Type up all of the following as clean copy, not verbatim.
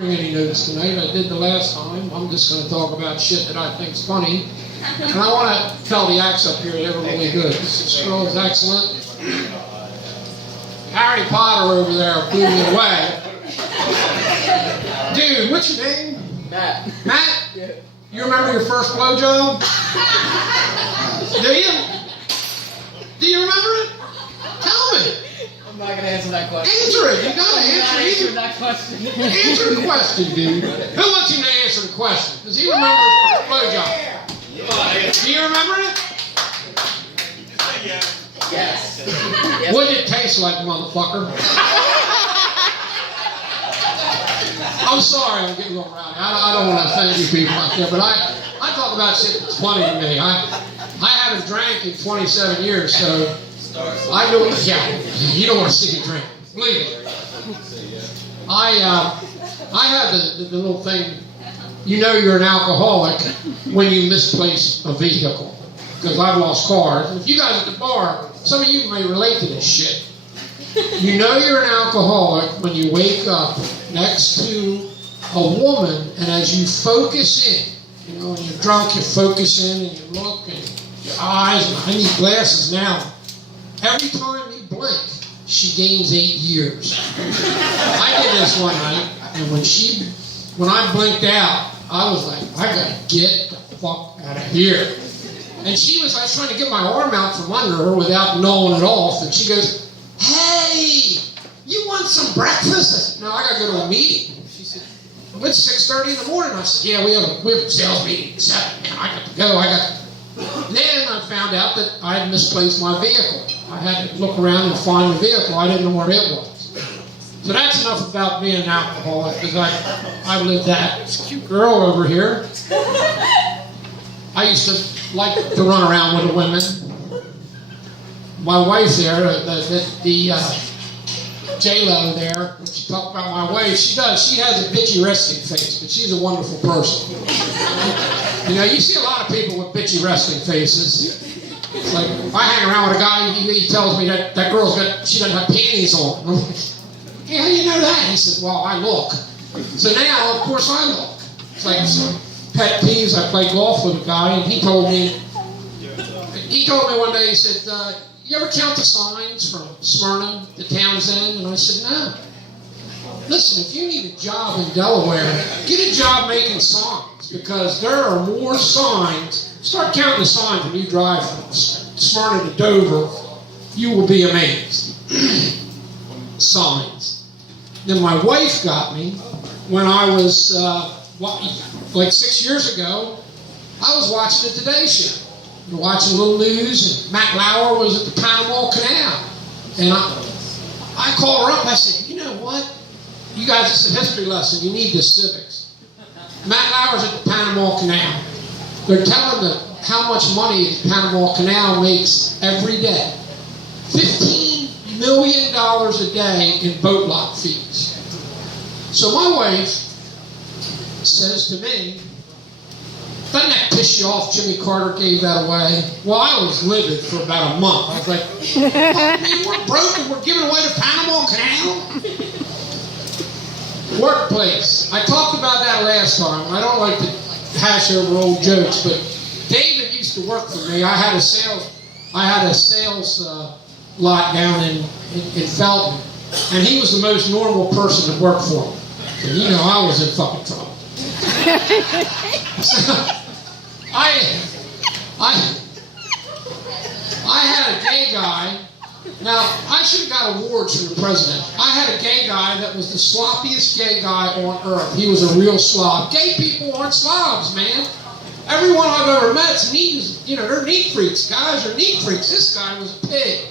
Any notes tonight? I did the last time. I'm just going to talk about shit that I think's funny, and I want to tell the acts up here that are really good. This girl is excellent. Harry Potter over there blew me away. Dude, what's your name? Matt. Matt? Yeah. You remember your first blowjob? Do you? Do you remember it? Tell me. I'm not going to answer that question. Answer it. You got to answer it. That question. Answer the question, dude. Who wants him to answer the question? Does he remember his first blowjob? Do you remember it? Yes. What did it taste like, motherfucker? I'm sorry I'm getting a little rowdy. I don't want to offend you people out there, but I talk about shit that's funny to me. I haven't drank in 27 years, so I know. Yeah, you don't want to see me drink. Believe me. I have the little thing. You know you're an alcoholic when you misplace a vehicle. Because I've lost cars. If you guys at the bar, some of you may relate to this shit. You know you're an alcoholic when you wake up next to a woman, and as you focus in, you know, when you're drunk, you focus in and you look, and your eyes, and I need glasses now. Every time you blink, she gains 8 years. I did this one night, and when I blinked out, I was like, I gotta get the fuck out of here. And I was trying to get my arm out from under her without knowing it off, and she goes, "Hey, you want some breakfast?" I said, "No, I gotta go to a meeting." She said, "It's 6:30 in the morning." I said, "Yeah, we have a sales meeting at 7. Man, I got to go. Then I found out that I had misplaced my vehicle. I had to look around and find the vehicle. I didn't know where it was. So that's enough about being an alcoholic, because I lived that. It's a cute girl over here. I used to like to run around with the women. My wife there, the J-Lo there, when she talked about my wife, she has a bitchy resting face, but she's a wonderful person. You know, you see a lot of people with bitchy resting faces. It's like, if I hang around with a guy, he tells me that she doesn't have panties on. I'm like, "Hey, how do you know that?" He says, "Well, I look." So now, of course, I look. It's like pet peeves. I played golf with a guy, and he told me one day, he said, "You ever count the signs from Smyrna to Townsend?" And I said, "No." Listen, if you need a job in Delaware, get a job making signs, because there are more signs. Start counting the signs when you drive from Smyrna to Dover. You will be amazed. Signs. Then my wife got me when I was, like 6 years ago, I was watching the Today Show. Watching a little news, and Matt Lauer was at the Panama Canal. And I called her up, I said, "You know what? You guys, it's a history lesson. You need this civics. Matt Lauer's at the Panama Canal. They're telling them how much money the Panama Canal makes every day. $15 million a day in boat lock fees." So my wife says to me, "Doesn't that piss you off? Jimmy Carter gave that away." Well, I was livid for about a month. I was like, "Man, we're broke and we're giving away the Panama Canal?" Workplace. I talked about that last time. I don't like to hash over old jokes, but David used to work for me. I had a sales lot down in Felton, and he was the most normal person to work for me. And you know, I was in fucking trouble. So, I had a gay guy. Now, I should have got awards from the president. I had a gay guy that was the sloppiest gay guy on earth. He was a real slob. Gay people aren't slobs, man. Everyone I've ever met's neat. You know, they're neat freaks. Guys are neat freaks. This guy was a pig.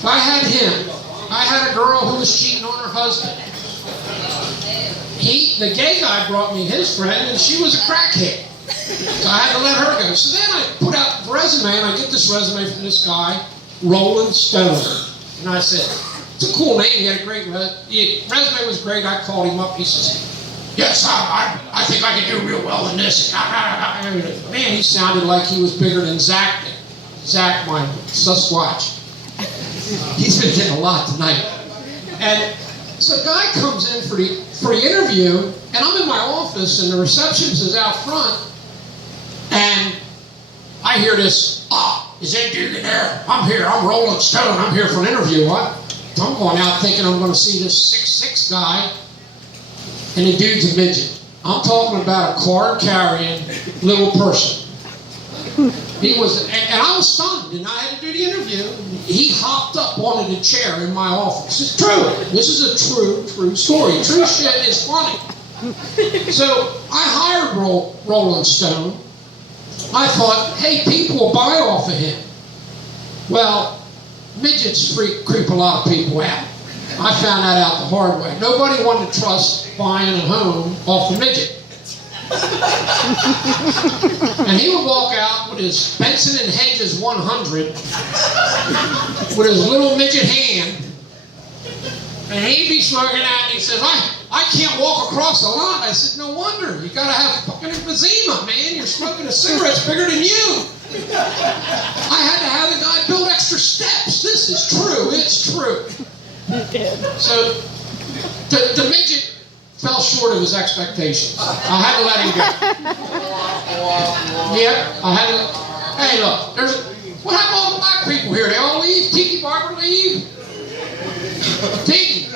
So I had him. I had a girl who was cheating on her husband. The gay guy brought me his friend, and she was a crackhead. So I had to let her go. So then I put out the resume, and I get this resume from this guy, Rolling Stone. And I said, "It's a cool name. He had a great resume. Was great." I called him up. He says, "Yes, I think I can do real well in this." Man, he sounded like he was bigger than Zach did. Zach, my Sasquatch. He's been getting a lot tonight. And so a guy comes in for the interview, and I'm in my office, and the receptionist is out front, and I hear this, is that Dugan there? I'm here, I'm Rolling Stone, I'm here for an interview. I'm going out thinking I'm going to see this 6'6" guy, and the dude's a midget. I'm talking about a car-carrying little person. He was, and I was stunned, and I had to do the interview. He hopped up onto the chair in my office. It's true. This is a true story. True shit is funny. So I hired Rolling Stone. I thought, hey, people will buy off of him. Well, midgets creep a lot of people out. I found that out the hard way. Nobody wanted to trust buying a home off a midget. And he would walk out with his Benson and Hedges 100 with his little midget hand, and he'd be slugging out, and he says, I can't walk across the lot. I said, no wonder. You gotta have fucking emphysema, man. You're smoking a cigarette's bigger than you. I had to have the guy build extra steps. This is true. It's true. So the midget fell short of his expectations. I had to let him go. Yeah, I had to. Hey, look, what happened to all the black people here? They all leave? Tiki Barber leave? Tiki.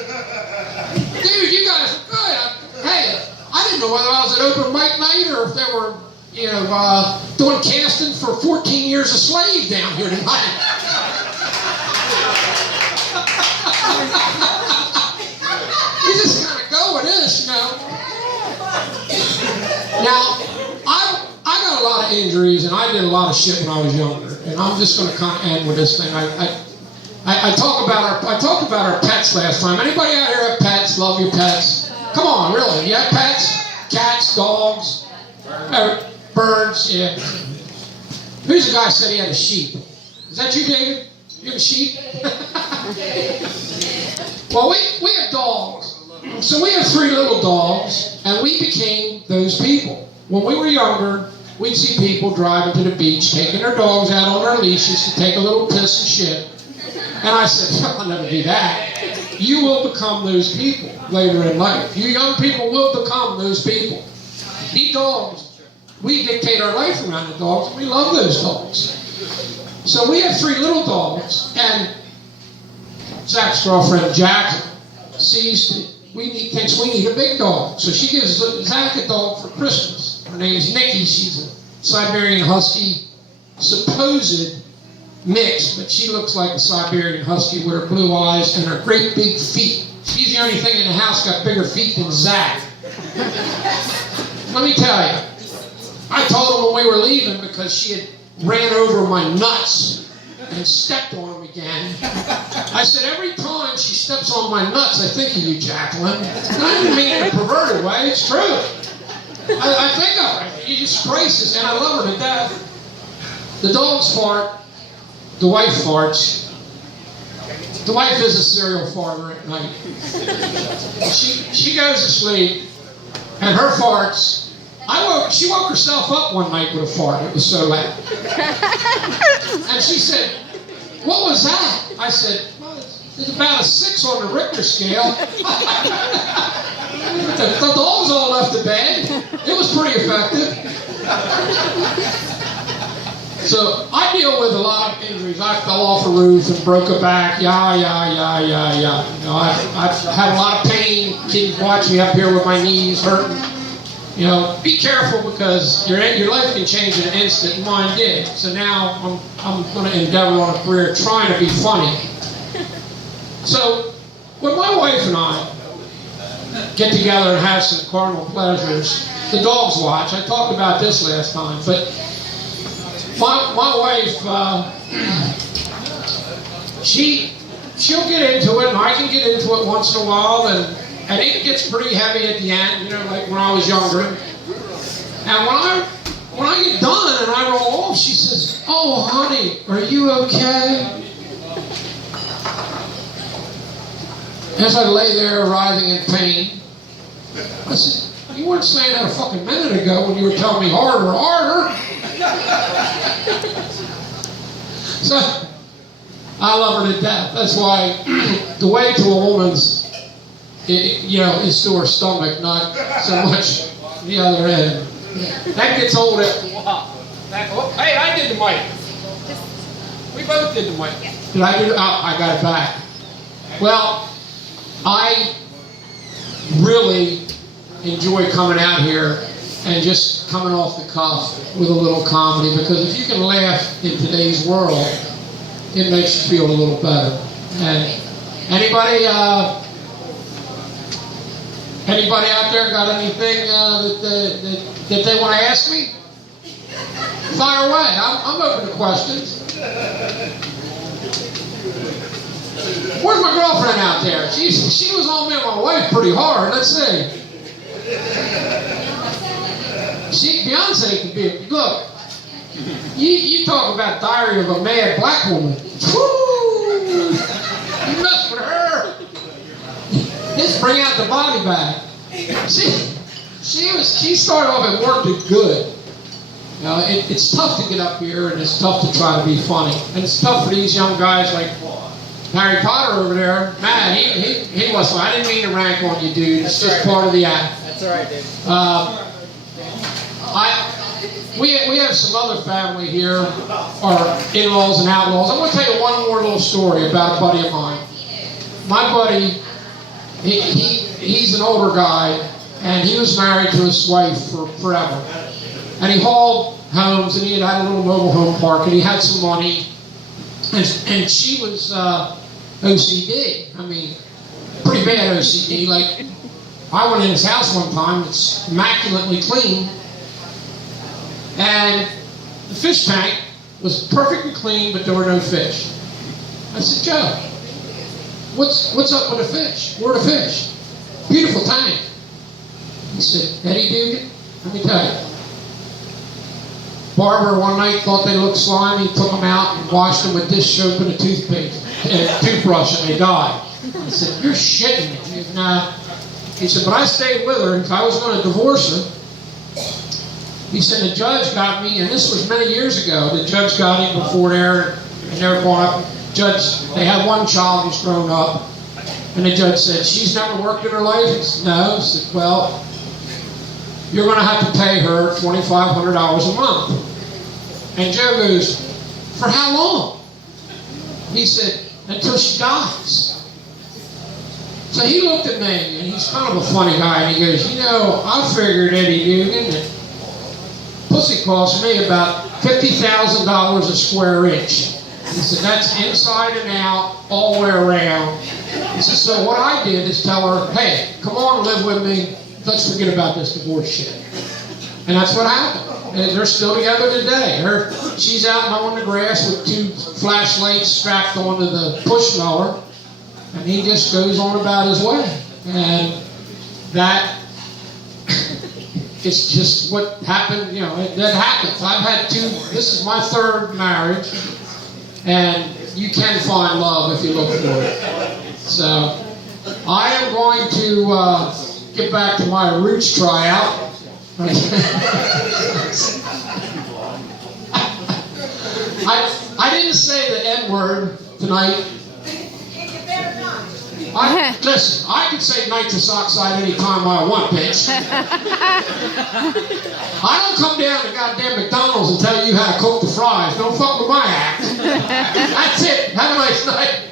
Dude, you guys are good. Hey, I didn't know whether I was at open mic night or if they were, doing casting for 14 Years a Slave down here tonight. You just kind of go with this, Now, I got a lot of injuries, and I did a lot of shit when I was younger. And I'm just going to kind of end with this thing. I talked about our pets last time. Anybody out here have pets? Love your pets? Come on, really? You have pets? Cats, dogs, birds? Yeah. Who's the guy who said he had a sheep? Is that you, David? You have a sheep? Well, we have dogs. So we have 3 little dogs, and we became those people. When we were younger, we'd see people driving to the beach, taking their dogs out on their leashes to take a little piss and shit. And I said, I'll never do that. You will become those people later in life. You young people will become those people. These dogs, we dictate our life around the dogs, and we love those dogs. So we have 3 little dogs, and Zach's girlfriend, Jacqueline, thinks we need a big dog. So she gives Zach a dog for Christmas. Her name's Nikki. She's a Siberian Husky, supposed mix, but she looks like a Siberian Husky with her blue eyes and her great big feet. She's the only thing in the house got bigger feet than Zach. Let me tell you, I told her when we were leaving because she had ran over my nuts and stepped on them again. I said, every time she steps on my nuts, I think of you, Jacqueline. I didn't mean it in a perverted way, it's true. I think of her. You just gracious, and I love her to death. The dogs fart, the wife farts. The wife is a serial farter at night. She goes to sleep, and her farts, she woke herself up one night with a fart. It was so loud. And she said, what was that? I said, well, it's about a 6 on the Richter scale. The dogs all left the bed. It was pretty effective. So I deal with a lot of injuries. I fell off a roof and broke a back. I've had a lot of pain. Kids watch me up here with my knees hurting. Be careful because your life can change in an instant. Mine did. So now I'm going to endeavor on a career trying to be funny. So when my wife and I get together and have some carnal pleasures, the dogs watch. I talked about this last time, but my wife, she'll get into it, and I can get into it once in a while, and it gets pretty heavy at the end, like when I was younger. And when I get done and I roll off, she says, oh, honey, are you okay? As I lay there writhing in pain, I said, you weren't saying that a fucking minute ago when you were telling me harder, harder. So, I love her to death. That's why the way to a woman's is to her stomach, not so much the other end. That gets old after a while. Hey, I did the mic. We both did the mic. Did I do? Oh, I got it back. Well, I really enjoy coming out here and just coming off the cuff with a little comedy, because if you can laugh in today's world, it makes you feel a little better. And anybody out there got anything that they want to ask me? Fire away. I'm open to questions. Where's my girlfriend out there? She was on me and my wife pretty hard. Let's see. Beyonce can be. Look, you talk about Diary of a Mad Black Woman. Woo! You mess with her. Just bring out the body bag. She started off at work did good. Now, it's tough to get up here, and it's tough to try to be funny. And it's tough for these young guys like Harry Potter over there. Man, he was funny. I didn't mean to rank on you, dude. It's just part of the act. That's all right, dude. We have some other family here, our in-laws and outlaws. I'm going to tell you one more little story about a buddy of mine. My buddy, he's an older guy, and he was married to his wife for forever. And he hauled homes, and he had a little mobile home park, and he had some money. And she was OCD. I mean, pretty bad OCD. Like, I went in his house one time, it's immaculately clean. And the fish tank was perfectly clean, but there were no fish. I said, Joe, what's up with the fish? Where are the fish? Beautiful tank. He said, Eddie Dugan, let me tell you. Barber one night thought they looked slimy, took them out and washed them with dish soap and a toothbrush, and they died. I said, you're shitting me. He said, nah. He said, but I stayed with her. If I was going to divorce her, he said, the judge got me, and this was many years ago, the judge got him before there, and they were going up. Judge, they had one child who's grown up, and the judge said, she's never worked in her life? He said, no. He said, well, you're going to have to pay her $2,500 a month. And Joe goes, for how long? He said, until she dies. So he looked at me, and he's kind of a funny guy, and he goes, you know, I figured, Eddie Dugan, that pussy cost me about $50,000 a square inch. He said, that's inside and out, all the way around. He said, so what I did is tell her, hey, come on, live with me. Let's forget about this divorce shit. And that's what happened. And they're still together today. She's out mowing the grass with 2 flashlights strapped onto the push mower. And he just goes on about his way. And that is just what happened, you know, that happens. I've had 2, this is my 3rd marriage. And you can find love if you look for it. So, I am going to get back to my roots tryout. I didn't say the N-word tonight. Listen, I can say nitrous oxide anytime I want, bitch. I don't come down to goddamn McDonald's and tell you how to cook the fries. Don't fuck with my act. That's it. Have a nice night.